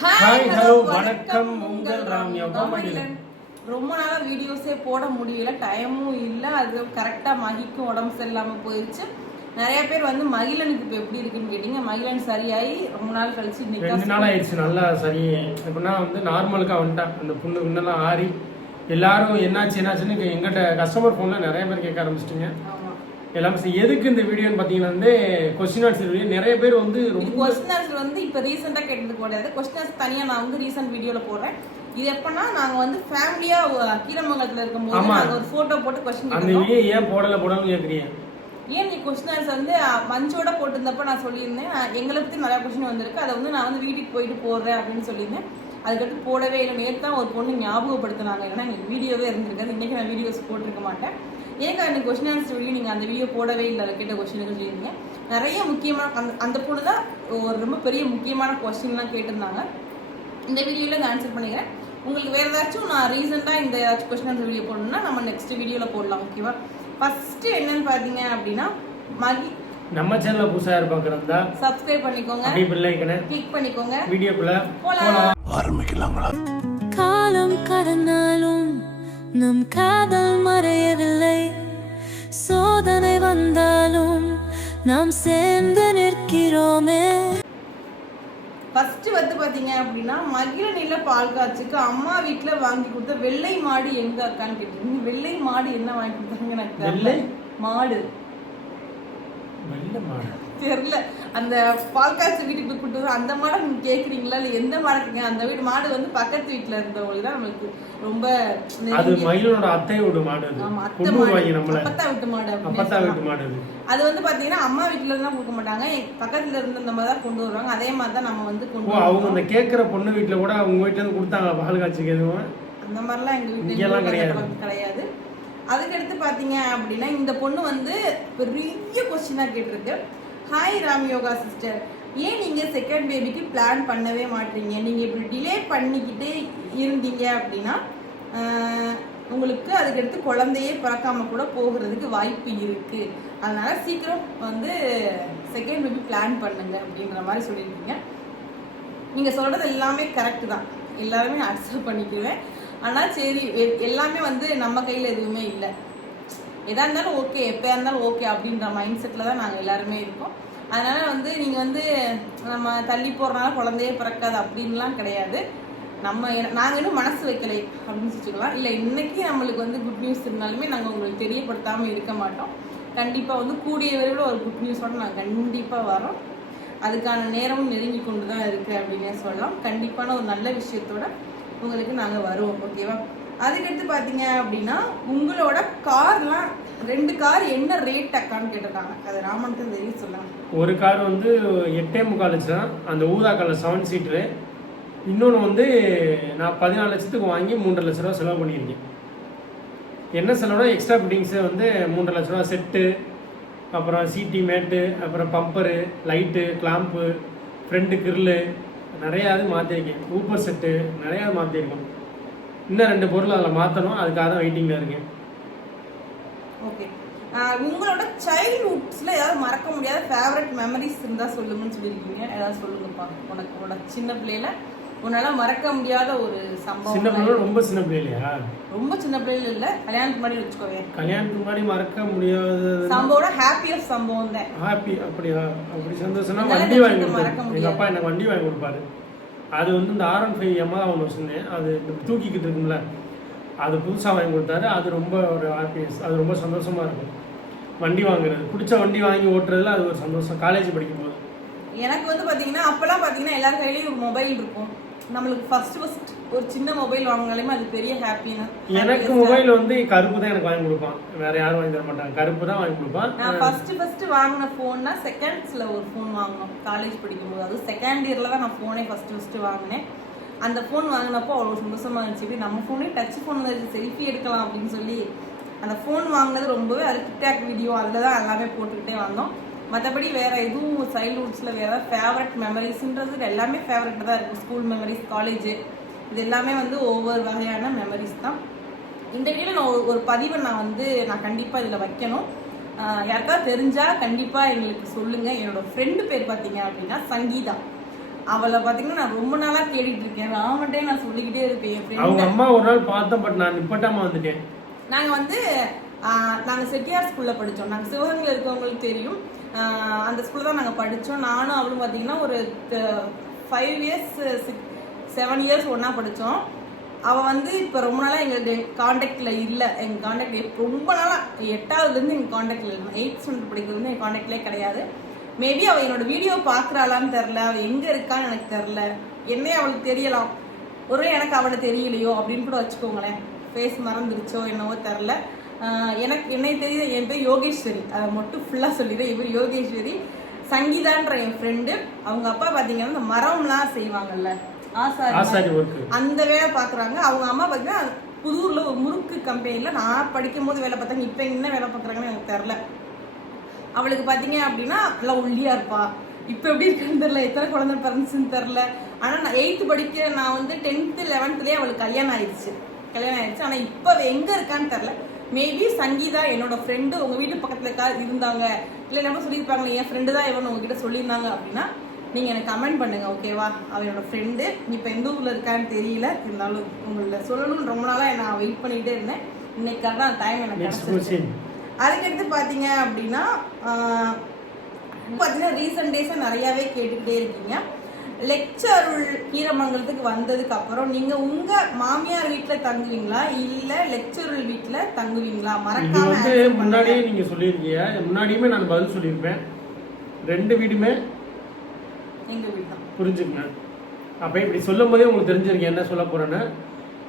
Hi hello வணக்கம் உங்கள் ராம் யோகா மகிழன் ரொம்ப நாளா வீடியோஸே போட முடியல டைமும் இல்லை அது கரெக்டாக மகிக்கும் உடம்பு சரியில்லாமல் போயிடுச்சு நிறைய பேர் வந்து மகிழனுக்கு இப்போ எப்படி இருக்குன்னு கேட்டீங்க? மகிழன் சரியாயி ரொம்ப நாள் கழிச்சு இன்னைக்கு ரெண்டு நாள் ஆயிடுச்சு நல்லா சரி. எப்படின்னா வந்து நார்மலுக்காக வந்துட்டான். அந்த புண்ணு இன்னெல்லாம் ஆறி எல்லாரும் என்னாச்சு என்னாச்சுன்னு எங்கிட்ட கஸ்டமர் ஃபோனில் நிறைய பேர் கேட்க ஆரம்பிச்சிட்டிங்க. எல்லாம் சரி, எதுக்கு இந்த வீடியோன்னு பார்த்தீங்கன்னா வந்து கொஸ்டின் ஆன்சர் வீடியோ நிறைய பேர் வந்து ரொம்ப கொஸ்டினர்ஸ் வந்து இப்போ ரீசெண்டாக கேட்டது கிடையாது கொஸ்டினர்ஸ் தனியாக நான் வந்து ரீசெண்ட் வீடியோவில் போடுறேன். இது எப்பன்னா நாங்கள் வந்து ஃபேமிலியாக கீரமங்கலத்தில் இருக்கும்போது ஆமா. நாங்கள் ஒரு ஃபோட்டோ போட்டு கொஸ்டின் அந்த ஏன் போடலை போடணும்னு கேட்குறீங்க ஏன் நீ கொஸ்டினர்ஸ் வந்து மஞ்சோட போட்டிருந்தப்ப நான் சொல்லியிருந்தேன். எங்களை பற்றி நிறைய கொஸ்டின் வந்திருக்கு. அதை வந்து நான் வந்து வீட்டுக்கு போயிட்டு போடுறேன் அப்படின்னு சொல்லியிருந்தேன். அதுக்கடுத்து போடவே இல்லை. நேற்று தான் ஒரு பொண்ணு ஞாபகப்படுத்தினாங்க. ஏன்னா எங்களுக்கு வீடியோவே இருந்திருக்காது. இன்னைக்கு நான் வீடியோஸ் போட்டிருக்க மாட்டேன். ஏங்க அந்த கொஸ்டின் ஆன்சர் வீடியோ நீங்கள் அந்த வீடியோ போடவே இல்லை கேட்ட கொஸ்டினுக்கு சொல்லியிருந்தீங்க. நிறைய முக்கியமான அந்த அந்த பொண்ணு தான் ஒரு ரொம்ப பெரிய முக்கியமான கொஸ்டின்லாம் கேட்டிருந்தாங்க. இந்த வீடியோவில் நான் ஆன்சர் பண்ணிக்கிறேன். உங்களுக்கு வேறு ஏதாச்சும் நான் ரீசெண்டாக இந்த ஏதாச்சும் கொஸ்டின் ஆன்சர் வீடியோ போடணும்னா நம்ம நெக்ஸ்ட் வீடியோவில் போடலாம் ஓகேவா ஃபஸ்ட்டு என்னன்னு பார்த்தீங்க அப்படின்னா மகி நம்ம சேனலில் புதுசாக இருப்பாக்கிறதா சப்ஸ்கிரைப் பண்ணிக்கோங்க. அப்படியே பிள்ளைக்கணும் கிளிக் பண்ணிக்கோங்க. வீடியோக்குள்ள போலாம். காலம் கடந்தாலும் நம் காதல் மறையவில்லை. சோதனை வந்தாலும் நாம் சேர்ந்து நிற்கிறோமே. ஃபர்ஸ்ட் வந்து பாத்தீங்க அப்படின்னா மகிழ நில பால் காய்ச்சுக்கு அம்மா வீட்ல வாங்கி கொடுத்த வெள்ளை மாடு எங்க அக்கான்னு கேட்டீங்க. வெள்ளை மாடு என்ன வாங்கி கொடுத்தாங்க எனக்கு தெரியல. வெள்ளை? மாடு. வெள்ளை மாடு. தெரியல. அந்த பால் காய்ச்சி வீட்டுக்கு கூட்டு. அந்த மாடை நீங்க கேக்குறீங்களா? இல்ல எந்த மாடுக்குங்க அந்த வீடு மாடு வந்து பக்கத்து வீட்டுல இருந்தவங்களுக்கு தான் நம்மளுக்கு ரொம்ப அது மயிலோட அத்தையோட மாடு அது. ஆமா, அத்தை மாடு. அப்பத்தா வீட்டு மாடு அப்பத்தா. வீட்டு மாடு அது. அது வந்து பாத்தீங்கன்னா அம்மா வீட்டுல இருந்தா கொடுக்க மாட்டாங்க. பக்கத்துல இருந்து இந்த மாதிரி தான் கொண்டு வருவாங்க. அதே மாதிரி தான் நம்ம வந்து கொண்டு அவங்க அந்த கேட்குற பொண்ணு வீட்டில் கூட அவங்க வீட்டுல இருந்து கொடுத்தாங்க பால் காய்ச்சிக்கு எதுவும் அந்த மாதிரிலாம் எங்க வீட்டுல இங்கெல்லாம் எங்க கிடையாது. வீட்டுல கிடையாது. அதுக்கடுத்து பாத்தீங்க அப்படின்னா இந்த பொண்ணு வந்து பெரிய கொஸ்டினா கேட்டிருக்கு. ஹாய் ராம் யோகா சிஸ்டர் ஏன் நீங்கள் செகண்ட் பேபிக்கு பிளான் பண்ணவே மாட்டீங்க? நீங்கள் இப்படி டிலே பண்ணிக்கிட்டே இருந்தீங்க அப்படின்னா உங்களுக்கு அதுக்கடுத்து குழந்தையே பிறக்காம கூட போகிறதுக்கு வாய்ப்பு இருக்குது அதனால் சீக்கிரம் வந்து செகண்ட் பேபி பிளான் பண்ணுங்க அப்படின்ற மாதிரி சொல்லியிருக்கீங்க. நீங்கள் சொல்கிறது எல்லாமே கரெக்ட் தான். எல்லாருமே அக்செப்ட் பண்ணிக்குவேன். ஆனால் சரி எ- எல்லாமே வந்து நம்ம கையில் எதுவுமே இல்லை. எதாக இருந்தாலும் ஓகே எப்போயா இருந்தாலும் ஓகே அப்படின்ற மைண்ட் செட்டில் தான் நாங்கள் எல்லாருமே இருக்கோம். அதனால் வந்து நீங்கள் வந்து நம்ம தள்ளி போகிறனால குழந்தையே பிறக்காது அப்படின்லாம் கிடையாது. நம்ம நாங்கள் இன்னும் மனசு வைக்கலை அப்படின்னு சொல்லிக்கலாம் இல்லை இன்றைக்கி நம்மளுக்கு வந்து குட் நியூஸ் இருந்தாலுமே நாங்கள் உங்களுக்கு தெரியப்படுத்தாமல் இருக்க மாட்டோம். கண்டிப்பாக வந்து கூடிய விரைவில் ஒரு குட் நியூஸோட நாங்கள் கண்டிப்பாக வரோம். அதுக்கான நேரமும் நெருங்கி கொண்டு தான் இருக்குது அப்படின்னே சொல்லலாம். கண்டிப்பான ஒரு நல்ல விஷயத்தோட உங்களுக்கு நாங்கள் வருவோம் ஓகேவா அதுக்கடுத்து பார்த்தீங்க அப்படின்னா உங்களோட கார்லாம் ரெண்டு கார் என்ன ரேட் அக்கான்னு கேட்டிருக்காங்க. அது ராமனுக்கு தெரியும் சொல்லுங்க. ஒரு கார் வந்து எட்டே முக்கால் லட்சம். தான் அந்த ஊதா கலர் செவன் சீட்ரு இன்னொன்று வந்து நான் பதினாலு லட்சத்துக்கு வாங்கி மூன்றரை லட்ச ரூபா செலவு பண்ணியிருக்கேன் என்ன செலவுனா எக்ஸ்ட்ரா ஃபிட்டிங்ஸு வந்து மூன்றரை லட்ச ரூபா செட்டு அப்புறம் சீட்டி மேட்டு அப்புறம் bumper light clamp front grill நிறையா இது மாற்றிருக்கேன் ஊப்பர் செட்டு நிறையா மாற்றிருக்கோம் இன்னும் ரெண்டு பொருள் அதில் மாற்றணும் அதுக்காக தான் வெயிட்டிங்கில் இருக்கேன். ஓகே உங்களோட சைல்ட்ஹுட்ஸ்ல ஏதாவது மறக்க முடியாத ஃபேவரட் மெமரிஸ் இருந்தா சொல்லுங்கன்னு சொல்லியிருக்கீங்க. ஏதாவது சொல்லுங்கப்பா. உனக்கு உன்னோட சின்ன பிள்ளையில உன்னால மறக்க முடியாத ஒரு சின்ன சம்பவம் பிள்ளை ரொம்ப சின்ன பிள்ளைலையா ரொம்ப சின்ன பிள்ளைல இல்ல. கல்யாணத்துக்கு முன்னாடி வச்சுக்கோவே கல்யாணத்துக்கு முன்னாடி மறக்க முடியாத சம்பவம் ஹாப்பியஸ்ட் சம்பவம் தான். ஹாப்பி அப்படியா? அப்படி சந்தோஷம்னா இதெல்லாம் வண்டி வாங்கி மறக்க. எங்கள் அப்பா எனக்கு வண்டி வாங்கி கொடுப்பாரு. அது வந்து இந்த ஆர் ஒன் ஃபைவ் எம்மா ஒன்று வச்சுருந்தேன். அது தூக்கிக்கிட்டு இருக்கும்ல அது புதுசாக வாங்கி கொடுத்தாரு. அது ரொம்ப ஒரு ஹாப்பினஸ் அது ரொம்ப சந்தோஷமாக இருக்கும். வண்டி வாங்குறது. பிடிச்ச வண்டி வாங்கி ஓட்டுறதுல அது ஒரு சந்தோஷம். காலேஜ் படிக்கும்போது. எனக்கு வந்து பார்த்தீங்கன்னா அப்போல்லாம் பார்த்தீங்கன்னா எல்லார் கையிலயும் ஒரு மொபைல் இருக்கும். நம்மளுக்கு ஃபர்ஸ்ட் ஃபர்ஸ்ட் ஒரு சின்ன மொபைல் வாங்கினாலுமே அது பெரிய ஹாப்பினா எனக்கு மொபைல் வந்து கருப்பு தான் எனக்கு வாங்கி கொடுப்பான். வேற யாரும் வாங்கி தர மாட்டாங்க. கருப்பு தான் வாங்கி கொடுப்பான். நான் ஃபர்ஸ்ட் ஃபர்ஸ்ட் வாங்கின ஃபோன்னா செகண்ட்ஸ்ல ஒரு ஃபோன் வாங்கினோம். காலேஜ் படிக்கும்போது. அது செகண்ட் இயர்ல தான் நான் ஃபோனே ஃபர்ஸ்ட் ஃபர்ஸ்ட் வாங்கினேன். அந்த ஃபோன் வாங்கினப்போ அவ்வளோ சந்தோஷமா இருந்துச்சு. இப்படி நம்ம ஃபோனே டச் ஃபோன் செல்ஃபி எடுக்கலாம் அப்படின்னு சொல்லி அந்த ஃபோன் வாங்கினது ரொம்பவே அது டிக்டாக் வீடியோ அதில் தான் எல்லாமே போட்டுக்கிட்டே வந்தோம். மற்றபடி வேற எதுவும் சைல்ட்ஹுட்ஸில் வேற ஃபேவரட் மெமரிஸ்ன்றது எல்லாமே ஃபேவரட் தான் இருக்கும். ஸ்கூல் மெமரிஸ் காலேஜ் இது எல்லாமே வந்து ஒவ்வொரு வகையான மெமரிஸ் தான். இந்த வீடியோவில் நான் ஒரு- பதிவை நான் வந்து நான் கண்டிப்பாக இதில் வைக்கணும். யாருக்காவது தெரிஞ்சால் கண்டிப்பாக எங்களுக்கு சொல்லுங்கள் என்னோட ஃப்ரெண்டு பேர் பார்த்தீங்க அப்படின்னா சங்கீதா. அவளை பாத்தீங்கன்னா நான் ரொம்ப நாளா கேட்டுட்டு இருக்கேன். ராமன்ட்டே நான் சொல்லிக்கிட்டே இருப்பேன் என் அவங்க அம்மா ஒரு நாள் பார்த்தேன் பட் நான் நிப்பட்டாம வந்துட்டேன். நாங்க வந்து ஆஹ், நாங்க செட்டியார் ஸ்கூல்ல படிச்சோம். நாங்க சிவகங்கையில் இருக்கவங்களுக்கு தெரியும். அந்த ஸ்கூலில் தான் நாங்கள் படித்தோம் நானும் அவளும் பார்த்தீங்கன்னா ஒரு five years six seven years ஒன்றா படித்தோம் அவள் வந்து இப்போ ரொம்ப நாளாக எங்களுக்கு காண்டாக்டில் இல்லை. எங்கள் காண்டாக்ட் ரொம்ப நாளாக எட்டாவதுலேருந்து எங்கள் காண்டாக்டில் இல்லை. எயிட் ஸ்டாண்டர்ட் படிக்கிறது வந்து எங்க கிடையாது. மேபி அவள் என்னோட வீடியோ பார்க்குறாளான்னு தெரில அவள் எங்கே இருக்கான்னு எனக்கு தெரில என்னையே அவளுக்கு தெரியலாம் ஒரே எனக்கு அவளை தெரியலையோ அப்படின்னு கூட வச்சுக்கோங்களேன். ஃபேஸ் மறந்துருச்சோ என்னவோ தெரில எனக்கு என்னை தெரியுது என் பேர் யோகேஸ்வரி அதை மட்டும் ஃபுல்லாக சொல்லிடுறேன் இவர் யோகேஸ்வரி சங்கீதான்ற என் ஃப்ரெண்டு அவங்க அப்பா பார்த்தீங்கன்னா இந்த மரம்லாம் செய்வாங்கல்ல. ஆசாரி அந்த வேலை பார்க்குறாங்க அவங்க அம்மா பார்த்தீங்கன்னா புதூரில் ஒரு முறுக்கு கம்பெனியில் நான் படிக்கும் போது வேலை பார்த்தாங்க இப்போ என்ன வேலை பார்க்குறாங்கன்னு எனக்கு தெரில அவளுக்கு பார்த்தீங்க அப்படின்னா நல்லா ஒல்லியா இருப்பா. இப்போ எப்படி இருக்குன்னு தெரில எத்தனை குழந்தை பிறந்துச்சுன்னு தெரில ஆனால் நான் எயித்து படிக்க நான் வந்து டென்த்து லெவன்த்துலேயே அவளுக்கு கல்யாணம் ஆயிடுச்சு. கல்யாணம் ஆயிடுச்சு. ஆனால் இப்போ எங்கே இருக்கான்னு தெரில மேபி சங்கீதா என்னோட ஃப்ரெண்டு உங்கள் வீட்டு பக்கத்தில் இருந்தாங்க. இல்லை நம்ம சொல்லியிருப்பாங்களே என் ஃப்ரெண்டு தான் இவன் உங்ககிட்ட சொல்லியிருந்தாங்க அப்படின்னா நீங்கள் எனக்கு கமெண்ட் பண்ணுங்க ஓகேவா அவ என்னோட ஃப்ரெண்டு இப்போ எந்த ஊரில் இருக்கான்னு தெரியல இருந்தாலும் உங்களை சொல்லணும்னு ரொம்ப நாளாக நான் வெயிட் பண்ணிகிட்டே இருந்தேன். இன்னைக்கு கரெக்டாக டைம் எனக்கு கிடச்சிருச்சு அதுக்கடுத்து பார்த்தீங்க அப்படின்னா பார்த்தீங்கன்னா ரீசெண்ட் டேஸாக நிறையாவே கேட்டுக்கிட்டே இருக்கீங்க. லெக்சர் கீரமங்கலத்துக்கு வந்ததுக்கு அப்புறம் நீங்க உங்க மாமியார் வீட்ல தங்குவீங்களா? இல்ல லெக்சரல் வீட்ல தங்குவீங்களா? மறக்காம வந்து. முன்னாடியே நீங்க சொல்லியிருக்கீங்க முன்னாடியுமே நான் பதில் சொல்லியிருப்பேன். ரெண்டு வீடுமே எங்க வீடு தான். புரிஞ்சுக்கங்க அப்போ இப்படி சொல்லும் போதே உங்களுக்கு தெரிஞ்சிருக்கு என்ன சொல்ல போறேன்னு.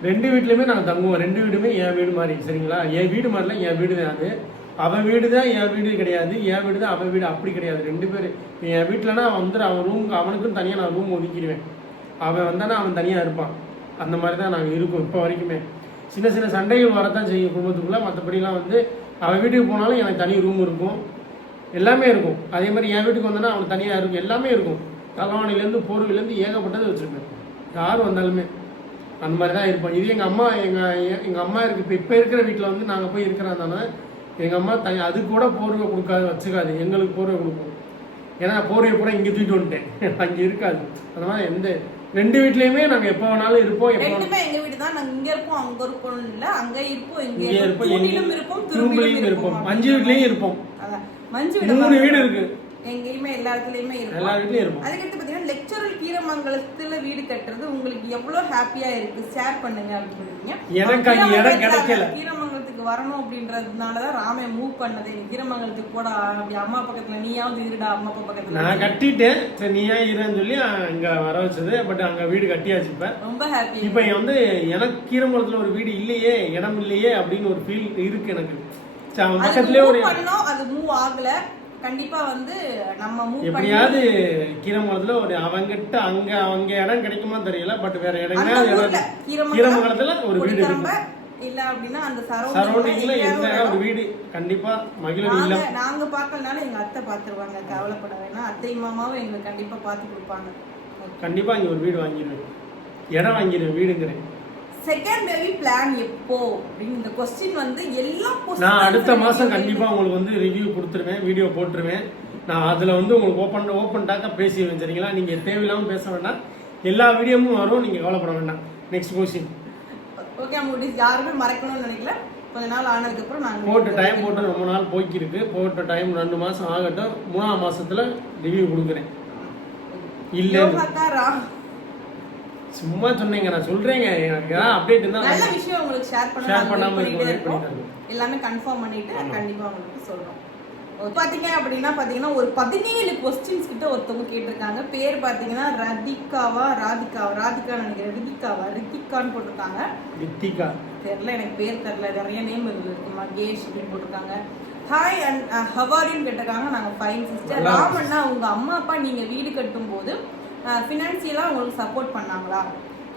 ரெண்டு வீட்லையுமே நாங்கள் தங்குவோம் ரெண்டு வீடுமே என் வீடு மாதிரி சரிங்களா? என் வீடு மாதிரில என் வீடு தான் அது. அவன் வீடு தான் என் வீடு கிடையாது. என் வீடு தான் அவன் வீடு அப்படி கிடையாது. ரெண்டு பேர். என் வீட்டிலனா அவன் வந்துட்டு அவன் ரூம் அவனுக்கும் தனியாக நான் ரூம் ஒதுக்கிடுவேன். அவன் வந்தானா அவன் தனியாக இருப்பான். அந்த மாதிரி தான் நாங்கள் இருக்கோம் இப்போ வரைக்குமே. சின்ன சின்ன சண்டைகள் வரத்தான் செய்யும் குடும்பத்துக்குள்ளே. மற்றபடிலாம் வந்து அவன் வீட்டுக்கு போனாலும் எனக்கு தனி ரூம் இருக்கும். எல்லாமே இருக்கும். அதே மாதிரி என் வீட்டுக்கு வந்தோன்னா அவனுக்கு தனியாக இருக்கும். எல்லாமே இருக்கும். தலைவாணிலேருந்து போர்விலேருந்து ஏகப்பட்டது வச்சுருப்பேன். யார் வந்தாலுமே. அந்த மாதிரி தான் இருப்போம். இது எங்கள் அம்மா எங்கள் எங்கள் அம்மா இருக்கு. இப்போ இப்போ இருக்கிற வீட்டில் வந்து நாங்கள் போய் இருக்கிறதால எங்கள் அம்மா தனி அது கூட போர்வை கொடுக்காது வச்சுக்காது. எங்களுக்கு போர்வை கொடுக்கும் ஏன்னா போர்வை கூட இங்கே தூக்கிட்டு வந்துட்டேன். அங்கே இருக்காது. மாதிரி எந்த ரெண்டு வீட்லேயுமே நாங்கள் எப்போ வேணாலும் இருப்போம் எப்போ எங்க வீடு தான். நாங்க இங்க இருப்போம் அங்க இருப்போம் இல்ல அங்க இருப்போம் இங்க இருப்போம். தூணிலும் இருப்போம் திரும்பிலும் இருப்போம். அஞ்சு வீட்லேயும் இருப்போம். மஞ்சு வீடு மூணு வீடு இருக்கு. எங்கேயுமே எல்லா இடத்துலயுமே எல்லா இருக்கும் வீட்லேயும் இருப்போம். அதுக்கடுத்து பார்த்தீங்கன்னா லெக்சரல் கீரமங்கலத்துல வீடு கட்டுறது உங்களுக்கு எவ்வளவு ஹாப்பியா இருக்கு. ஷேர் பண்ணுங்க அப்படின்னு எனக்கு இடம் கிடைக்கல. கீரமங்கலத்துக்கு வரணும் அப்படின்றதுனால தான் ராமே மூவ் பண்ணது கீரமங்கலத்துக்கு போட அப்படி அம்மா பக்கத்துல நீயாவது இருடா அம்மா அப்பா பக்கத்துல நான் கட்டிட்டேன். சரி நீயா இருன்னு சொல்லி இங்க வர வச்சது. பட் அங்க வீடு கட்டியாச்சு இப்ப. ரொம்ப ஹாப்பி இப்ப வந்து எனக்கு கீரங்குளத்துல ஒரு வீடு இல்லையே இடம் இல்லையே அப்படின்னு ஒரு ஃபீல் இருக்கு எனக்கு. பக்கத்துலயே ஒரு பண்ணோம் அது மூவ் ஆகல. கண்டிப்பா வந்து நம்ம மூவ் எப்படியாவது கீரங்குளத்துல ஒரு அவங்கிட்ட அங்க அவங்க இடம் கிடைக்குமா தெரியல. பட் வேற ஊர்ல கீரமங்கலத்துல ஒரு வீடு இல்ல அப்படின்னா அந்த சரௌண்டிங்ல சரௌண்டிங்ல ஒரு வீடு கண்டிப்பா மகிழன் இல்லம் நாங்க பார்க்கலனாலும் எங்க அத்தை பாத்துருவாங்க கவலைப்பட வேணாம். அத்தை மாமாவும் எங்களுக்கு கண்டிப்பா பார்த்து கொடுப்பாங்க. கண்டிப்பா இங்க ஒரு வீடு வாங்கிடுவேன் இடம் வாங்கிடுவேன் வீடுங்கிறேன். செகண்ட் பேபி பிளான் எப்போ? அப்படின்னு இந்த கொஸ்டின் வந்து எல்லா நான் அடுத்த மாசம் கண்டிப்பா உங்களுக்கு வந்து ரிவ்யூ கொடுத்துருவேன் வீடியோ போட்டுருவேன். நான் அதுல வந்து உங்களுக்கு ஓப்பன் ஓப்பன் டாக்கா பேசிடுவேன் சரிங்களா? நீங்க தேவையில்லாம பேச வேண்டாம் எல்லா வீடியோவும் வரும் நீங்க கவலைப்பட வேண்டாம் நெக்ஸ்ட் கொஸ்டின் ஓகே முடி யாருமே மறக்கணும்னு நினைக்கல. கொஞ்ச நாள் ஆனதுக்கு அப்புறம் நாங்க போட்ட டைம் போட்டு ரொம்ப நாள் போய்க்கு இருக்கு போட்ட டைம் ரெண்டு மாசம் ஆகட்டும். மூணாம் மாசத்துல ரிவ்யூ கொடுக்குறேன். இல்ல சும்மா சொன்னீங்க நான் சொல்றேங்க. எனக்கு அப்டேட் இருந்தா நல்ல விஷயம் உங்களுக்கு ஷேர் பண்ண நாங்க பண்ணாம எல்லாமே கன்ஃபார்ம் பண்ணிட்டு. கண்டிப்பா உங்களுக்கு சொல்றோம். பாத்தீங்க அப்படின்னா பாத்தீங்கன்னா ஒரு பதினேழு கொஸ்டின்ஸ் கிட்ட ஒருத்தவங்க கேட்டிருக்காங்க. பேர் பாத்தீங்கன்னா ரதிகாவா ராதிகாவா ராதிகா நினைக்கிறேன். ரிதிகாவா ரித்திகான்னு போட்டிருக்காங்க. ரித்திகா. தெரியல எனக்கு பேர் தெரியல. நிறைய நேம் இதுல இருக்கு மகேஷ் அப்படின்னு போட்டிருக்காங்க. ஹாய் அண்ட் ஹவாரின்னு கேட்டிருக்காங்க. நாங்க ஃபைன் சிஸ்டர். ராமண்ணா உங்க அம்மா அப்பா நீங்க வீடு கட்டும் போது ஃபினான்சியலா உங்களுக்கு சப்போர்ட் பண்ணாங்களா?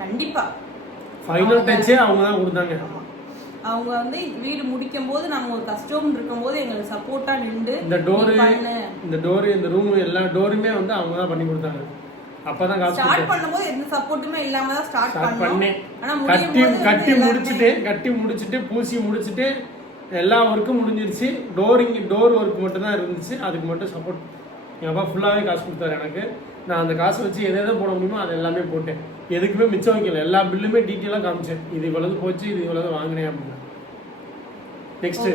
கண்டிப்பா. ஃபைனல் டச்சே அவங்க தான் கொடுத்தாங்க. அவங்க வந்து வீடு முடிக்கும் போது நாங்க ஒரு கஷ்டம் இருக்கும் போது எங்களுக்கு சப்போர்ட்டா நின்று இந்த டோரு இந்த டோரு இந்த ரூம் எல்லா டோருமே வந்து அவங்க தான் பண்ணி கொடுத்தாங்க. அப்பதான் காசு ஸ்டார்ட். பண்ணும்போது எந்த சப்போர்ட்டுமே இல்லாம தான் ஸ்டார்ட் பண்ணேன். ஆனா கட்டி கட்டி முடிச்சுட்டு கட்டி முடிச்சுட்டு பூசி முடிச்சுட்டு எல்லா ஒர்க்கும் முடிஞ்சிருச்சு. டோரிங் டோர் ஒர்க் மட்டும் தான் இருந்துச்சு. அதுக்கு மட்டும் சப்போர்ட் எங்கள் அப்பா ஃபுல்லாகவே காசு கொடுத்தாரு எனக்கு. நான் அந்த காசை வச்சு எதை எதை போட முடியுமோ அது எல்லாமே போட்டேன். எதுக்குமே மிச்சம் வைக்கல. எல்லா பில்லுமே டீட்டெயிலாக காமிச்சேன். இது இவ்வளவு போச்சு இது இவ்வளவு வாங்கினேன் அப்படின்னு. நெக்ஸ்ட்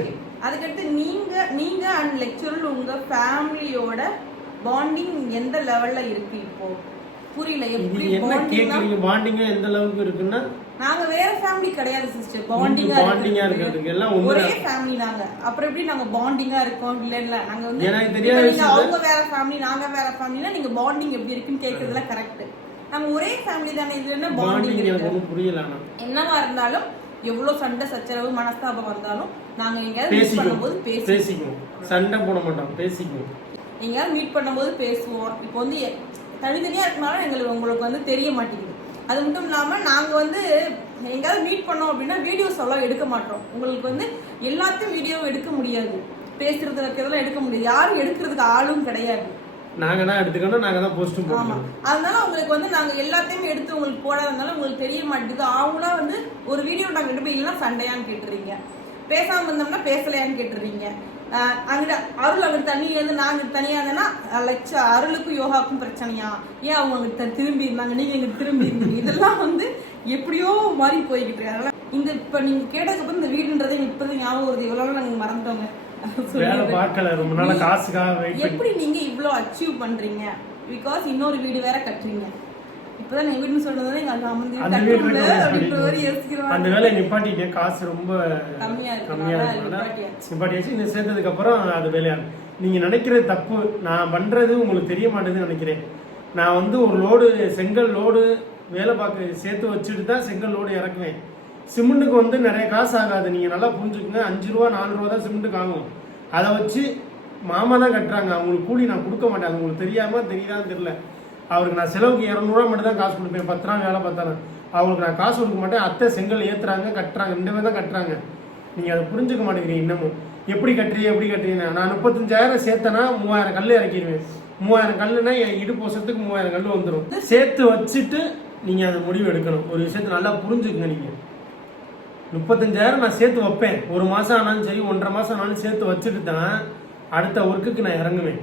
அதுக்கடுத்து நீங்க நீங்க அண்ட் லெக்சரல் உங்க ஃபேமிலியோட பாண்டிங் எந்த லெவல்ல இருக்கு இப்போ? புரியல எப்படி என்ன பாண்டிங்க எந்த அளவுக்கு இருக்குன்னா? நாங்க வேற ஃபேமிலி கிடையாது சிஸ்டர் பாண்டிங்கா பாண்டிங்கா இருக்கிறதுக்கு எல்லாம் ஒன்று ஒரே ஃபேமிலி நாங்க. அப்புறம் எப்படி நாங்க பாண்டிங்கா இருக்கோம் இல்ல இல்ல நாங்க வந்து எனக்கு தெரியாத இப்ப நீங்க விஷயத்த- அவங்க வேற ஃபேமிலி நாங்க வேற ஃபேமிலினா நீங்க பாண்டிங் எப்படி இருக்குன்னு கேக்குறதுல கரெக்ட் நாங்க ஒரே ஃபேமிலி தானே இது என்ன பாண்டிங் இருக்கு? புரியல என்னவா இருந்தாலும் எவ்வளவு சண்டை சச்சரவு மனஸ்தாபம் வந்தாலும் நாங்க எங்கேயாவது மீட் பண்ணும்போது பேசி பேசிக்குவோம். சண்டை போட மாட்டோம் பேசிக்குவோம். எங்கேயாவது மீட் பண்ணும்போது பேசுவோம். இப்போ வந்து எ- தனித்தனியா இருக்கனால எங்களுக்கு உங்களுக்கு வந்து தெரிய மாட்டேங்குது. அது மட்டும் இல்லாம நாங்க வந்து எங்கேயாவது மீட் பண்ணோம் அப்படின்னா வீடியோஸ் அவ்வளோ எடுக்க மாட்டோம். உங்களுக்கு வந்து எல்லாத்தையும் வீடியோ எடுக்க முடியாது. பேசுறது வைக்கிறதெல்லாம் எடுக்க முடியாது. யாரும் எடுக்கிறதுக்கு ஆளும் கிடையாது. நாங்கள் தான் எடுத்துக்கணும் நாங்கள் தான் போஸ்ட்டும் ஆமா. அதனால உங்களுக்கு வந்து நாங்க எல்லாத்தையுமே எடுத்து உங்களுக்கு போடாதனால உங்களுக்கு தெரிய மாட்டேங்குது. அவங்களா வந்து ஒரு வீடியோ நாங்க எடுத்து போய் இல்லைன்னா சண்டையான்னு கேட்டுறீங்க. பேசாம இருந்தோம்னா பேசலையான்னு கேட்டுறீங்க. அங்கிட்ட அருள் அங்கிட்ட தனியா இருந்து நாங்க தனியா இருந்தேன்னா லட்ச அருளுக்கும் யோகாவுக்கும் பிரச்சனையா? ஏன் அவங்க அங்கிட்ட திரும்பி இருந்தாங்க? நீங்க இங்க திரும்பி இருந்தீங்க. இதெல்லாம் வந்து எப்படியோ மாறி போய்கிட்டு இருக்கு. அதனால இந்த இப்ப நீங்க கேட்டதுக்கு அப்புறம் இந்த வீடுன்றதே இப்பதான் ஞாபகம் வருது. இவ்வளவு நாள் நாங்க மறந்துட்டோங்க. எப்படி நீங்க இவ்ளோ அச்சீவ் பண்றீங்க? பிகாஸ் இன்னொரு வீடு வேற கட்டுறீங்க. இப்பதான் எங்க வீடுன்னு சொல்றது எங்க அந்த யோசிக்கிறோம் வேலையை நிப்பாட்டிட்டேன். காசு ரொம்ப கம்மியா இருக்கு. கம்மியா அதனால இருக்கனால நிப்பாட்டியாச்சு. நிப்பாட்டியாச்சு. இந்த சேர்த்ததுக்கு அப்புறம் அது வேலையாகும் நீங்க நினைக்கிறது தப்பு நான் பண்றது உங்களுக்கு தெரிய மாட்டேங்குதுன்னு நினைக்கிறேன். நான் வந்து ஒரு லோடு செங்கல் லோடு வேலை பார்க்க சேர்த்து வச்சுட்டு தான் செங்கல் லோடு இறக்குவேன். சிமெண்ட்டுக்கு வந்து நிறைய காசு ஆகாது. நீங்க நல்லா புரிஞ்சுக்கங்க. அஞ்சு ரூபா நாலு ரூபா தான் சிமெண்ட்டுக்கு ஆகும். அதை வச்சு மாமா தான் கட்டுறாங்க. அவங்களுக்கு கூலி நான் கொடுக்க மாட்டேன். உங்களுக்கு தெரியாம தெரியுதான்னு தெரியல. அவருக்கு நான் செலவுக்கு இரநூறுவா மட்டும் தான் காசு கொடுப்பேன். பத்து நாள் வேலை பார்த்தாலும். அவங்களுக்கு நான் காசு கொடுக்க மாட்டேன். அத்தை செங்கல் ஏற்றுறாங்க கட்டுறாங்க. ரெண்டு பேர் தான் கட்டுறாங்க. நீங்கள் அதை புரிஞ்சுக்க மாட்டேங்கிறீங்க இன்னமும். எப்படி கட்டுறீங்க எப்படி கட்டுறீங்க நான் முப்பத்தஞ்சாயிரம் சேர்த்தனா மூவாயிரம் கல் இறக்கிடுவேன். மூவாயிரம் கல்லுனா என் இடுப்பு வருஷத்துக்கு மூவாயிரம் கல் வந்துடும் சேர்த்து வச்சுட்டு நீங்கள் அந்த முடிவு எடுக்கணும். ஒரு விஷயத்தை நல்லா புரிஞ்சுக்கங்க நீங்கள் முப்பத்தஞ்சாயிரம் நான் சேர்த்து வைப்பேன். ஒரு மாதம் ஆனாலும் சரி ஒன்றரை மாதம் ஆனாலும் சேர்த்து வச்சுட்டு தான் அடுத்த ஒர்க்குக்கு நான் இறங்குவேன்.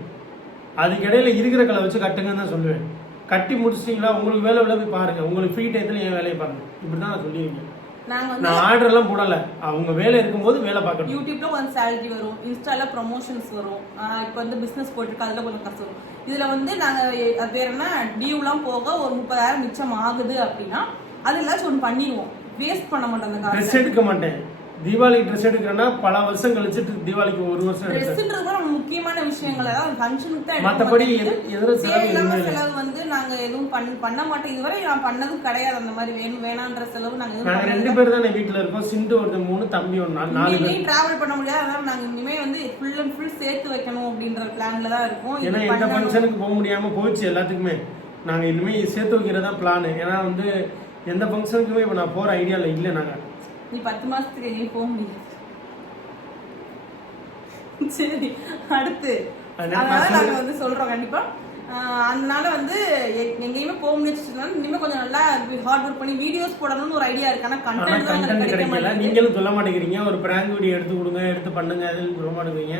அதுக்கிடையில இருக்கிற கலை வச்சு கட்டுங்கன்னு தான் சொல்லுவேன். கட்டி முடிச்சிட்டீங்களா உங்களுக்கு வேலை வேலை போய் பாருங்க. உங்களுக்கு ஃப்ரீ டயத்துல என் வேலையை பாருங்க. இப்படி தான் நான் சொல்லியிருக்கேன். நான் ஆர்டர் எல்லாம் போடல. அவங்க வேலை இருக்கும்போது வேலை பார்க்கணும். யூடியூப்ல கொஞ்சம் சேலரி வரும். இன்ஸ்டால ப்ரொமோஷன்ஸ் வரும். இப்போ வந்து பிசினஸ் போயிட்டு அதுல கொஞ்சம் காசு வரும். இதுல வந்து நாங்க அது பேர் என்ன? டியூலாம் போக ஒரு முப்பதாயிரம் மிச்சம் ஆகுது அப்படின்னா அது ஏதாச்சும் ஒன்று பண்ணிடுவோம். வேஸ்ட் பண்ண மாட்டோம் அந்த எடுக்க மாட்டேன். தீபாவளிக்கு ட்ரெஸ் எடுக்கிறேன்னா பல வருஷம் கழிச்சிட்டு தீபாவளிக்கு ஒரு வருஷம் ட்ரெஸ்ன்றது முக்கியமான விஷயங்கள்? அதாவது ஃபங்க்ஷனுக்கு தான் எடுக்க மத்தபடி மாட்டோம். எது- எதுல செலவு வந்து நாங்க எதுவும் பண்ண பண்ண மாட்டோம். இதுவரை நான் பண்ணதும் கிடையாது. அந்த மாதிரி வேணும் வேணான்ற செலவு நாங்க நாங்க. ரெண்டு பேர் தானே வீட்டுல இருக்கோம். சிண்டு ஒருத்தர் மூணு தம்பி ஒன்று நாலு நாலு பேர். டிராவல் பண்ண முடியாது. அதனால நாங்க இனிமே வந்து ஃபுல் அண்ட் ஃபுல் சேர்த்து வைக்கணும் அப்படின்ற பிளான்ல தான் இருக்கோம். ஏன்னா எந்த. ஃபங்க்ஷனுக்கு போக முடியாம போச்சு எல்லாத்துக்குமே. நாங்க இனிமே சேர்த்து வைக்கிறதா பிளான் ஏன்னா வந்து எந்த ஃபங்க்ஷனுக்குமே இப்போ நான் போற ஐடியால இல்லை நாங்க. நீ பத்து மாசத்துக்கு எங்கேயும் போக முடியாது சரி அடுத்து. அதனால நாங்க வந்து சொல்றோம் கண்டிப்பா. அதனால வந்து எங்கேயுமே போக முடியாதுனால இனிமே கொஞ்சம் நல்லா ஹார்ட் ஒர்க் பண்ணி வீடியோஸ் போடணும்னு ஒரு ஐடியா இருக்கு. ஆனா கண்டென்ட் தான் கிடைக்க மாட்டேங்குது. நீங்களும் சொல்ல மாட்டேங்கிறீங்க. ஒரு பிராங்க் வீடியோ எடுத்து கொடுங்க எடுத்து பண்ணுங்க அதுன்னு சொல்ல மாட்டேங்கிறீங்க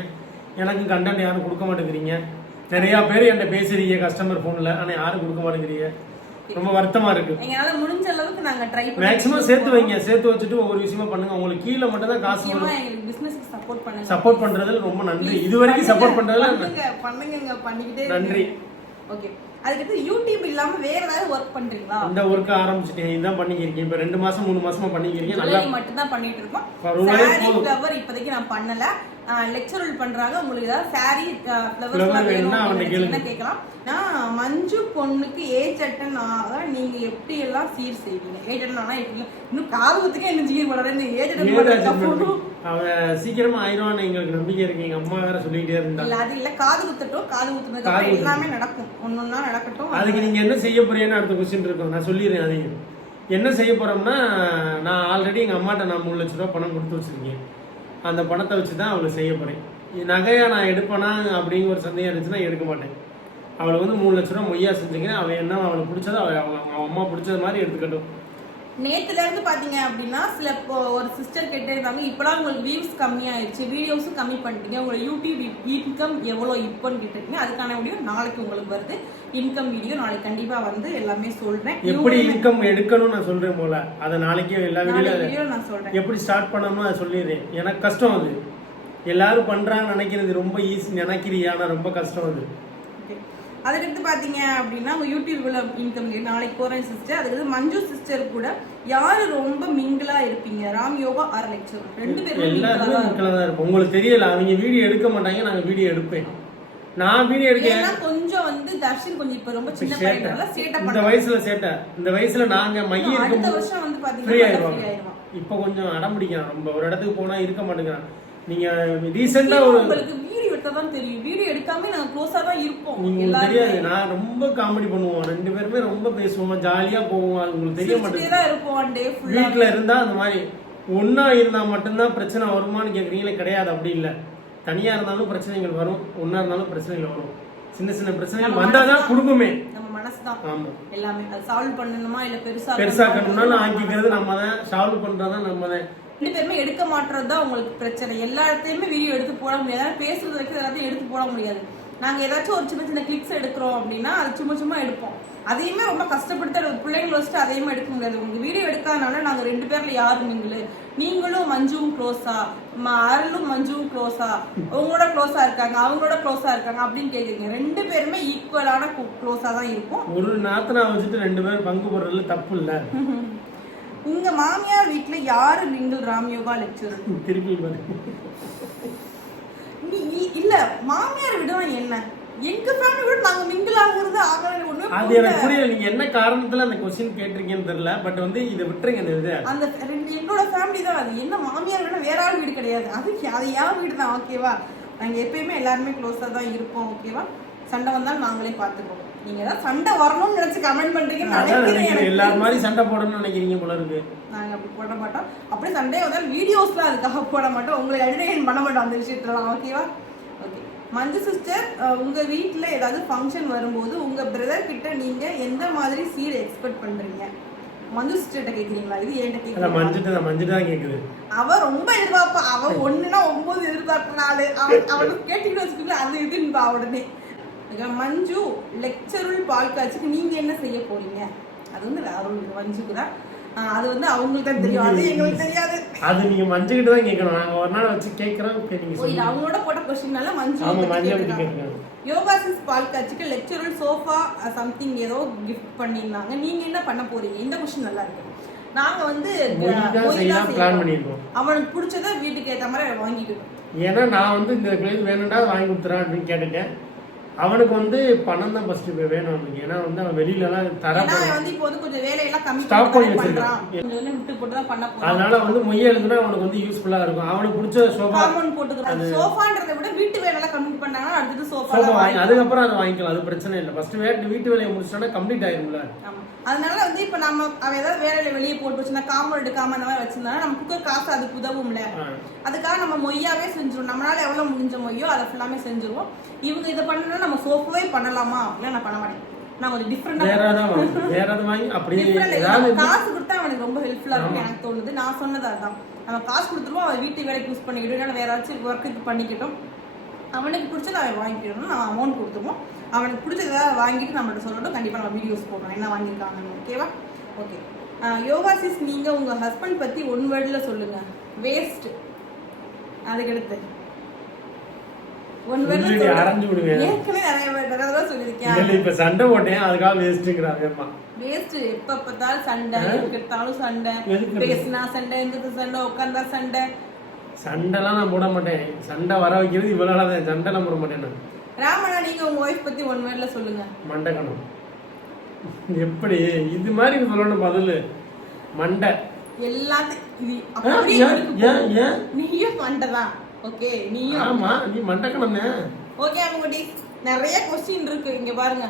எனக்கு கண்டென்ட் யாரும் கொடுக்க மாட்டேங்கிறீங்க. நிறைய பேர் என்கிட்ட பேசுறீங்க கஸ்டமர் ஃபோன்ல ஆனா யாரும் கொடுக்க மாட்டேங்கிறீங்க. ரொம்ப வருத்தமா இருக்கு. எங்களால முடிஞ்ச அளவுக்கு நாங்க ட்ரை பண்ணி மேக்ஸிமம் சேர்த்து வைங்க. சேர்த்து வச்சுட்டு ஒவ்வொரு விஷயமா பண்ணுங்க. உங்களுக்கு கீழே மட்டும் தான் காசு வரும். எங்களுக்கு பிசினஸ்க்கு சப்போர்ட் பண்ணுங்க. சப்போர்ட் பண்றதுல ரொம்ப நன்றி. இது வரைக்கும் சப்போர்ட் பண்றதுல பண்ணுங்க. பண்ணிக்கிட்டே நன்றி. ஓகே அதுக்கடுத்து யூடியூப் இல்லாம வேற ஏதாவது ஒர்க் பண்றீங்களா? இந்த ஒர்க் ஆரம்பிச்சிட்டேன். இதான் பண்ணிக்கிறீங்க இப்ப ரெண்டு மாசம் மூணு மாசமா பண்ணிக்கிறீங்க நல்லா மட்டும் தான் பண்ணிட்டு இருக்கோம். சாரி. ஃப்ளவர் இப்போதைக்கு நான் பண்ணல. லெக்சரல் பண்றாங்க. உங்களுக்கு ஏதாவது சாரி Flower ஃப்ளவர்ஸ் வேணும். கேட்கலாம். நான் மஞ்சு பொண்ணுக்கு ஏஜ் அட்டன் ஆக நீங்க எப்படி எல்லாம் சீர் செய்வீங்க? ஏஜ் அட்டன் ஆனா எப்படி இன்னும் காதுகுத்துக்கே என்ன சீர் போடாது ஏஜ் அட்டன் ஏதாச்சும் பண்ணுறது பண்ணு. அவன் சீக்கிரமா ஆயிடுவான்னு எங்களுக்கு நம்பிக்கை இருக்கு. எங்க அம்மா வேற சொல்லிக்கிட்டே இருந்தா இல்ல அது இல்ல. காது குத்தட்டும். காது குத்துனதுக்கு காது அப்புறம் குத்து. எல்லாமே நடக்கும். ஒன்னொன்னா நடக்கட்டும். அதுக்கு நீங்க என்ன செய்ய போறீங்கன்னு அடுத்த கொஸ்டின் இருக்கும் நான் சொல்லிடுறேன் அதையும். என்ன செய்ய போறோம்னா நான் ஆல்ரெடி எங்க அம்மாட்ட நான் மூணு லட்ச ரூபா பணம் கொடுத்து வச்சிருக்கேன். அந்த பணத்தை வச்சு தான் அவளை செய்ய போகிறேன் நகையா நான் எடுப்பேனா அப்படிங்கிற ஒரு சந்தேகம் இருந்துச்சுன்னா எடுக்க மாட்டேன். அவளை வந்து மூணு லட்ச ரூபா மொய்யா செஞ்சுக்கிறேன். அவன் என்ன அவளுக்கு பிடிச்சதோ அவ அவங்க அவங்க அம்மா பிடிச்சது மாதிரி எடுத்துக்கட்டும். நேத்துல இருந்து பாத்தீங்க அப்படின்னா சில ஒரு சிஸ்டர் கேட்டே இருந்தாங்க இப்பெல்லாம் உங்களுக்கு வியூஸ் கம்மியாயிருச்சு வீடியோஸும் கம்மி பண்ணிட்டீங்க உங்களோட யூடியூப் இன்கம் எவ்வளோ இப்போன்னு கேட்டிருக்கீங்க அதுக்கான வீடியோ நாளைக்கு உங்களுக்கு வருது இன்கம் வீடியோ நாளைக்கு கண்டிப்பா வந்து எல்லாமே சொல்றேன். எப்படி இன்கம் எடுக்கணும்னு நான் சொல்றேன் போல அதை நாளைக்கே எல்லா வீடியோ நான் சொல்றேன். எப்படி ஸ்டார்ட் பண்ணணும்னு அதை சொல்லிடுறேன். எனக்கு கஷ்டம் அது. எல்லாரும் பண்றாங்க நினைக்கிறது ரொம்ப ஈஸி நினைக்கிறியா ஆனா ரொம்ப கஷ்டம் அது. அதுக்கடுத்து பாத்தீங்க அப்படின்னா உங்க யூடியூப்ல இன்கம் நாளைக்கு போறேன் சிஸ்டர் அதுக்கடுத்து மஞ்சு சிஸ்டர் கூட யாரு ரொம்ப மிங்கிளா இருப்பீங்க? ராம் யோகா ஆர் லெக்சர் ரெண்டு பேரும் எல்லாருமே மக்களாக தான் இருப்போம். உங்களுக்கு தெரியல அவங்க வீடியோ எடுக்க மாட்டாங்க நாங்க வீடியோ எடுப்பேன். நான் வீடியோ எடுக்க கொஞ்சம் வந்து தர்ஷன் கொஞ்சம் இப்ப ரொம்ப சின்ன சேட்டை. பையனால சேட்டை இந்த வயசுல சேட்டை. இந்த வயசுல நாங்க மைய அடுத்த இருக்கும் வருஷம் வந்து பாத்தீங்கன்னா இப்போ கொஞ்சம் அடம் பிடிக்கிறான். ரொம்ப ஒரு இடத்துக்கு போனா இருக்க மாட்டேங்கிறான். நீங்க ரீசெண்டா ஒரு உங்களுக்கு வீடியோ எடுத்தா தான் தெரியும். வீடியோ எடுக்காம நாங்க க்ளோஸா தான் இருப்போம் தெரியாது. நான் ரொம்ப காமெடி பண்ணுவோம். ரெண்டு பேருமே ரொம்ப பேசுவோம்? ஜாலியா போவோம்? அது உங்களுக்கு தெரிய மாட்டேங்குது. தான் இருப்போம் டே ஃபுல்லா வீட்ல இருந்தா அந்த மாதிரி. ஒண்ணா இருந்தா மட்டும்தான் பிரச்சனை வருமான்னு கேக்குறீங்களே கிடையாது. அப்படி இல்ல. தனியா இருந்தாலும் பிரச்சனைகள் வரும். ஒண்ணா இருந்தாலும் பிரச்சனைகள் வரும். சின்ன சின்ன பிரச்சனைகள் வந்தாதான். குடும்பமே. நம்ம மனசுதான் ஆமா. எல்லாமே. அது சால்வ் பண்ணணுமா? இல்ல பெருசா பெருசாக்கணும்னாலும் ஆக்கிக்கிறது நம்ம தான். சால்வ் பண்றதுதான் நம்ம தான். ரெண்டு பேருமே எடுக்க மாட்டுறது தான் உங்களுக்கு பிரச்சனை. எல்லா இடத்தையுமே வீடியோ எடுத்து போட முடியாது. பேசுறது வரைக்கும் எல்லாத்தையும் எடுத்து போட முடியாது. நாங்க ஏதாச்சும் ஒரு சின்ன சின்ன கிளிக்ஸ் எடுக்கிறோம் அப்படின்னா அது சும்மா சும்மா எடுப்போம். அதையுமே ரொம்ப கஷ்டப்பட்டு அது பிள்ளைங்களை வச்சுட்டு அதையுமே எடுக்க முடியாது. உங்களுக்கு வீடியோ எடுக்காதனால நாங்க ரெண்டு பேர்ல யாரு நீங்களு? நீங்களும் மஞ்சுவும் க்ளோஸா அருளும் மஞ்சுவும் க்ளோஸா உங்களோட க்ளோஸா இருக்காங்க அவங்களோட க்ளோஸா இருக்காங்க அப்படின்னு கேக்குறீங்க. ரெண்டு பேருமே ஈக்குவலான க்ளோஸா தான் இருக்கும் ஒரு நாத்தனா வச்சுட்டு ரெண்டு பேரும் பங்கு போடுறதுல தப்பு இல்ல. உங்க மாமியார் வீட்ல யாரு மிங்கிள் ராம் யோகா லெக்சர் திருப்பி நீ இல்ல மாமியார் விடவும் என்ன? எங்க ஃபேமிலி விட நாங்க மிங்கிள் ஆகுறது ஆகல ஒண்ணுமே அது. எனக்கு புரியல. நீங்க என்ன காரணத்துல அந்த கொஸ்டின் கேட்டிருக்கீங்கன்னு தெரியல. பட் வந்து இதை விட்டுருங்க இந்த இது. அந்த ரெண்டு என்னோட ஃபேமிலி தான் அது. என்ன மாமியார் விட வேற ஆள் வீடு கிடையாது. அது அது என் வீடு தான் ஓகேவா நாங்க எப்பயுமே எல்லாருமே க்ளோஸா தான் இருப்போம் ஓகேவா சண்டை வந்தாலும் நாங்களே பாத்துப்போம் நீங்க ஏதாவது சண்டை வரணும்னு நினைச்சு கமெண்ட் பண்றீங்கன்னு அதான் நினைக்கிறேன். எல்லாரும் மாதிரி சண்டை போடணும்னு நினைக்கிறீங்க போல இருக்கு. நாங்க அப்படி போட மாட்டோம். அப்படியே சண்டே வந்தாலும் வீடியோஸ்லாம் அதுக்காக போட மாட்டோம். உங்களை என்டர்டெயின் பண்ண மாட்டோம் அந்த விஷயத்துலலாம். ஓகேவா ஓகே மஞ்சு சிஸ்டர் உங்க வீட்ல ஏதாவது ஃபங்க்ஷன் வரும்போது உங்க பிரதர் கிட்ட நீங்க எந்த மாதிரி சீர் எக்ஸ்பெக்ட் பண்றீங்க? மஞ்சு சிஸ்டர்கிட்ட கேக்குறீங்களா? இது என்கிட்ட அதான் கேக்குறீங்களா? மஞ்சிட்டு தான் மஞ்சிட்டு தான் கேக்குது. அவ ரொம்ப எதிர்பார்ப்பா. அவ ஒண்ணுனா ஒன்பது எதிர்பார்ப்பு நாலு. அவன் அவளுக்கு கேட்டுக்கிட்டு வச்சுக்கோங்க அது இதுன்பா உடனே. மஞ்சு லெக்சருள் பால் காய்ச்சிக்கு நீங்க என்ன செய்ய போறீங்க? அது வந்து அவங்களுக்கு மஞ்சுக்கு தான். அது வந்து அவங்களுக்கு தான் தெரியும். அது எங்களுக்கு தெரியாது. அது நீங்க மஞ்சுக்கிட்டு தான் கேட்கணும் நாங்க ஒரு நாள் வச்சு நீங்க சொல்லுங்க. அவங்களோட போட்ட கொஸ்டின்னால மஞ்சு ஆமா. கேட்கறேன் யோகாசிஸ் பால் காட்சிக்கு லெக்சரல் சோஃபா சம்திங் ஏதோ கிஃப்ட் பண்ணியிருந்தாங்க. நீங்க என்ன பண்ண போறீங்க? இந்த கொஸ்டின் நல்லா இருக்கு. நாங்க வந்து பிளான் செய்யறோம். பண்ணியிருக்கோம். அவனுக்கு பிடிச்சத வீட்டுக்கு ஏத்த மாதிரி வாங்கிக்கணும். ஏன்னா நான் வந்து இந்த பிளேஸ் வேணும்டா வாங்கி கொடுத்துறேன் அப்படின்னு கேட்டுட்டேன். அவனுக்கு வந்து பணம் தான் ஃபர்ஸ்ட் இப்போ வேணும் அவனுக்கு. ஏன்னா வந்து அவன் வெளியிலலாம் தர வந்து இப்போ வந்து கொஞ்சம் வேலையெல்லாம் கம்மி Stop பண்ணி வச்சிருக்கான். அதனால வந்து மொய் எழுதுனா அவனுக்கு வந்து யூஸ்ஃபுல்லா இருக்கும். அவனுக்கு பிடிச்ச சோஃபா போட்டுக்கிறான். சோஃபான்றதை விட வீட்டு வேலையெல்லாம் கம்மி பண்ணாங்கன்னா அடுத்தது சோஃபா வாங்கி அதுக்கப்புறம் அதை வாங்கிக்கலாம். அது பிரச்சனை இல்லை. ஃபர்ஸ்ட் வீட்டு வீட்டு வேலையை முடிச்சிட்டோன்னா கம்ப்ளீட் ஆயிரும்ல. அதனால வந்து இப்ப நம்ம அவன் ஏதாவது வேலையில வெளியே போட்டு வச்சிருந்தா காம்பவுண்ட் எடுக்காம அந்த மாதிரி வச்சிருந்தா நம்ம குக்கர் காசு அதுக்கு உதவும்ல. அதுக்காக நம்ம மொய்யாவே செஞ்சிரும் நம்மளால எவ்வளவு முடிஞ்ச மொய்யோ அதை ஃபுல்லாமே செஞ்சிருவோம். இவங்க இதை பண்ணா நம்ம சோஃபாவே பண்ணலாமா? அப்படின்னா நான் பண்ண மாட்டேன். நான் கொஞ்சம் டிஃப்ரெண்டா வேற ஏதாவது வாங்கி வேற ஏதாவது வாங்கி அப்படி டிஃப்ரெண்ட் ஏதாவது காசு கொடுத்தா அவனுக்கு ரொம்ப ஹெல்ப்ஃபுல்லா இருக்கும். எனக்கு தோணுது. நான் சொன்னது அதான். நம்ம காசு கொடுத்துருவோம் அவன் வீட்டு வேலைக்கு யூஸ் பண்ணிக்கிட்டோம் இல்லைன்னா வேற ஏதாச்சும் ஒர்க்குக்கு பண்ணிக்கிட்டோம். அவனுக்கு பிடிச்சத அவன் வாங்கிக்கணும் நான் அமௌண்ட் கொடுத்துருவோம். அவனுக்கு பிடிச்சத வாங்கிட்டு நம்மள்ட்ட சொல்லட்டும் கண்டிப்பா நம்ம வீடியோஸ் போடுறோம். என்ன வாங்கியிருக்காங்கன்னு ஓகேவா ஓகே யோகாசிஸ் நீங்க உங்க ஹஸ்பண்ட் பத்தி ஒன் வேர்ட்ல சொல்லுங்க. வேஸ்ட் அதுக்கடுத்து. அரைஞ்சு விடுவேன் ஏற்கனவே நிறைய தடவை சொல்லியிருக்கேன். இப்ப சண்டை போட்டேன் அதுக்காக வேஸ்ட்டுங்கிறாங்க அம்மா. வேஸ்ட் எப்ப பார்த்தாலும் சண்டை எதுக்கு எடுத்தாலும் சண்டை? பேசினா சண்டை சண்டை உட்காந்தா சண்டை. சண்டைலாம் நான் போட மாட்டேன். சண்டை வர வைக்கிறது இவ்வளோ தான். சண்டைலாம் போட மாட்டேன் நான். ராமனா நீங்க உங்க ஒய்ஃப் பத்தி ஒன் வேர்ட்ல சொல்லுங்க. மண்டக்கணம் எப்படி? இது மாதிரி சொல்லணும் பதில். மண்டை. எல்லாத்தையும் இது ஆ, அப்படியே ஏன் இருக்கு. ஏன் ஏன்? நீயும் சண்டை தான். ஓகே நீயும் ஆமா நீ மண்டக்கணம்னே ஓகே அம்முடி நிறைய கொஸ்டின் இருக்கு. இங்க பாருங்க.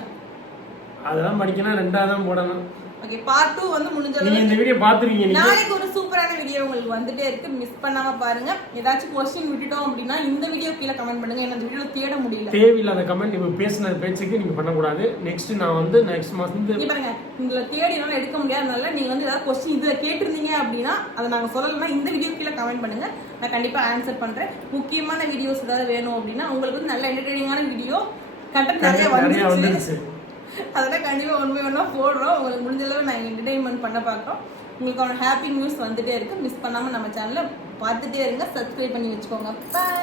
அதெல்லாம் படிக்கணும் ரெண்டாவது தான் போடணும். ஓகே பார்ட் டூ வந்து முடிஞ்ச அளவுக்கு இந்த வீடியோ பாத்துருக்கீங்க நீங்க. நாளைக்கு ஒரு சூப்பரான வீடியோ உங்களுக்கு வந்துட்டே இருக்கு. மிஸ் பண்ணாம பாருங்க. ஏதாச்சும் கொஸ்டின் விட்டுட்டோம் அப்படின்னா இந்த வீடியோ கீழே கமெண்ட் பண்ணுங்க. எனக்கு வீடியோ தேட முடியல. தேவையில்லாத கமெண்ட் நீங்க பேசின பேச்சுக்கு நீங்க பண்ணக்கூடாது. நெக்ஸ்ட் நான் வந்து நெக்ஸ்ட் மாசம் வந்து பாருங்க. உங்களை தேடி என்னால எடுக்க முடியாதனால நீங்க வந்து ஏதாவது கொஸ்டின் இதுல கேட்டிருந்தீங்க அப்படின்னா அதை நாங்க சொல்லலைன்னா இந்த வீடியோ கீழே கமெண்ட் பண்ணுங்க. நான் கண்டிப்பா ஆன்சர் பண்றேன். முக்கியமான வீடியோஸ் ஏதாவது வேணும் அப்படின்னா உங்களுக்கு வந்து நல்ல என்டர்டெய்னிங்கான வீடியோ கண்டென்ட் நிறைய வந்துருச்சு. அதெல்லாம் அதெல்லாம் ஒன் பை ஒன்றா போடுறோம். உங்களுக்கு முடிஞ்ச அளவு நாங்கள் என்டர்டெயின்மெண்ட் பண்ண பார்க்குறோம். உங்களுக்கான ஹாப்பி நியூஸ் வந்துட்டே இருக்கு. மிஸ் பண்ணாமல் நம்ம சேனலை பார்த்துட்டே இருங்க. சப்ஸ்கிரைப் பண்ணி வச்சுக்கோங்க. பாய்